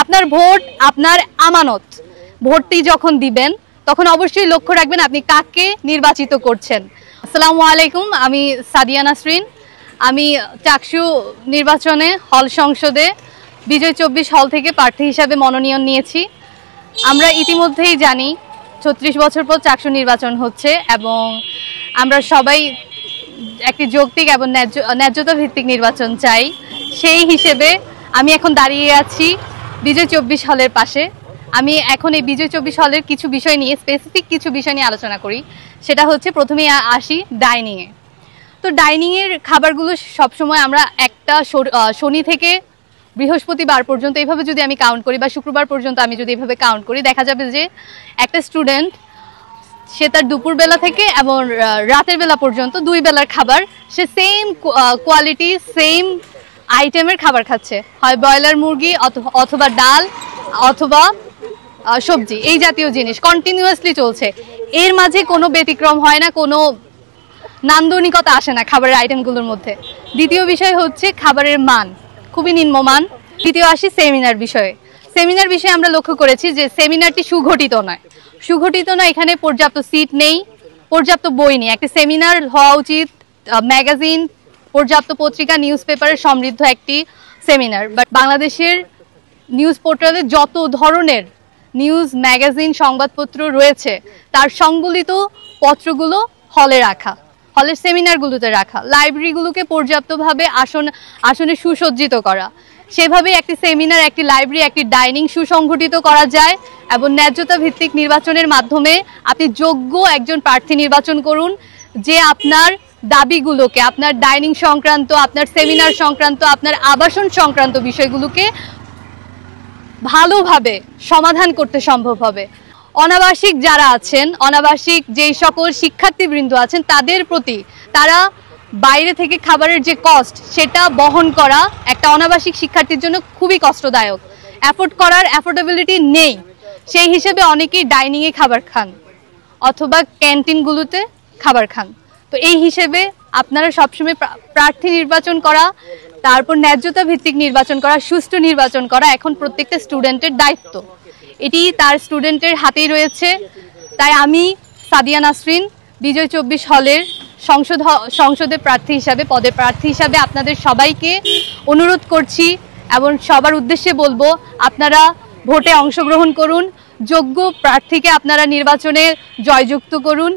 আপনার ভোট আপনার আমানত। ভোটটি যখন দিবেন তখন অবশ্যই লক্ষ্য রাখবেন আপনি কাকে নির্বাচিত করছেন। আসসালামু আলাইকুম, আমি সাদিয়া নাসরিন। আমি চাকসু নির্বাচনে হল সংসদে বিজয় 24 হল থেকে প্রার্থী হিসাবে মনোনয়ন নিয়েছি। আমরা ইতিমধ্যেই জানি 36 বছর পর চাকসু নির্বাচন হচ্ছে এবং আমরা সবাই একটি যৌক্তিক এবং ন্যায্যতা ভিত্তিক নির্বাচন চাই। সেই হিসেবে আমি এখন দাঁড়িয়ে আছি বিজয় 24 হলের পাশে। আমি এখন এই বিজয় 24 হলের কিছু বিষয় নিয়ে স্পেসিফিক কিছু বিষয় নিয়ে আলোচনা করি। সেটা হচ্ছে প্রথমেই আসি ডাইনিংয়ে। তো ডাইনিংয়ের খাবারগুলো সবসময় আমরা একটা শনি থেকে বৃহস্পতিবার পর্যন্ত এইভাবে যদি আমি কাউন্ট করি বা শুক্রবার পর্যন্ত আমি যদি এইভাবে কাউন্ট করি, দেখা যাবে যে একটা স্টুডেন্ট সে তার দুপুরবেলা থেকে এবং রাতের বেলা পর্যন্ত 2 বেলার খাবার সে সেম কোয়ালিটি সেম আইটেমের খাবার খাচ্ছে, হয় ব্রয়লার মুরগি অথবা ডাল অথবা সবজি, এই জাতীয় জিনিস কন্টিনিউয়াসলি চলছে। এর মাঝে কোনো ব্যতিক্রম হয় না, কোনো নান্দনিকতা আসে না খাবারের আইটেমগুলোর মধ্যে। দ্বিতীয় বিষয় হচ্ছে খাবারের মান খুবই নিম্নমান। দ্বিতীয় আসি সেমিনার বিষয়ে। সেমিনার বিষয়ে আমরা লক্ষ্য করেছি যে সেমিনারটি সুগঠিত নয়। এখানে পর্যাপ্ত সিট নেই, পর্যাপ্ত বই নেই। একটি সেমিনার হওয়া উচিত ম্যাগাজিন, পর্যাপ্ত পত্রিকা, নিউজ পেপারের সমৃদ্ধ একটি সেমিনার। বাট বাংলাদেশের নিউজ পোর্টালে যত ধরনের নিউজ ম্যাগাজিন সংবাদপত্র রয়েছে তার সংবলিত পত্রগুলো হলে রাখা, হলের সেমিনারগুলোতে রাখা, লাইব্রেরিগুলোকে পর্যাপ্তভাবে আসনে সুসজ্জিত করা। সেভাবে একটি সেমিনার, একটি লাইব্রেরি, একটি ডাইনিং সুসংগঠিত করা যায় এবং ন্যায্যতা ভিত্তিক নির্বাচনের মাধ্যমে আপনি যোগ্য একজন প্রার্থী নির্বাচন করুন যে আপনার দাবিগুলোকে, আপনার ডাইনিং সংক্রান্ত, আপনার সেমিনার সংক্রান্ত, আপনার আবাসন সংক্রান্ত বিষয়গুলোকে ভালোভাবে সমাধান করতে সম্ভব হবে। অনাবাসিক যারা আছেন, অনাবাসিক যেই সকল শিক্ষার্থীবৃন্দ আছেন তাদের প্রতি, তারা বাইরে থেকে খাবারের যে কস্ট সেটা বহন করা একটা অনাবাসিক শিক্ষার্থীর জন্য খুবই কষ্টদায়ক। অ্যাফোর্ডেবিলিটি নেই, সেই হিসেবে অনেকেই ডাইনিংয়ে খাবার খান অথবা ক্যান্টিনগুলোতে খাবার খান। তো এই হিসেবে আপনারা সবসময় প্রার্থী নির্বাচন করা, তারপর ন্যায্যতা ভিত্তিক নির্বাচন করা, সুষ্ঠু নির্বাচন করা এখন প্রত্যেকটা স্টুডেন্টের দায়িত্ব। এটি তার স্টুডেন্টের হাতেই রয়েছে। তাই আমি সাদিয়া নাসরিন বিজয় 24 হলের সংসদের প্রার্থী হিসাবে, পদে প্রার্থী হিসাবে আপনাদের সবাইকে অনুরোধ করছি এবং সবার উদ্দেশ্যে বলবো আপনারা ভোটে অংশগ্রহণ করুন, যোগ্য প্রার্থীকে আপনারা নির্বাচনে জয়যুক্ত করুন।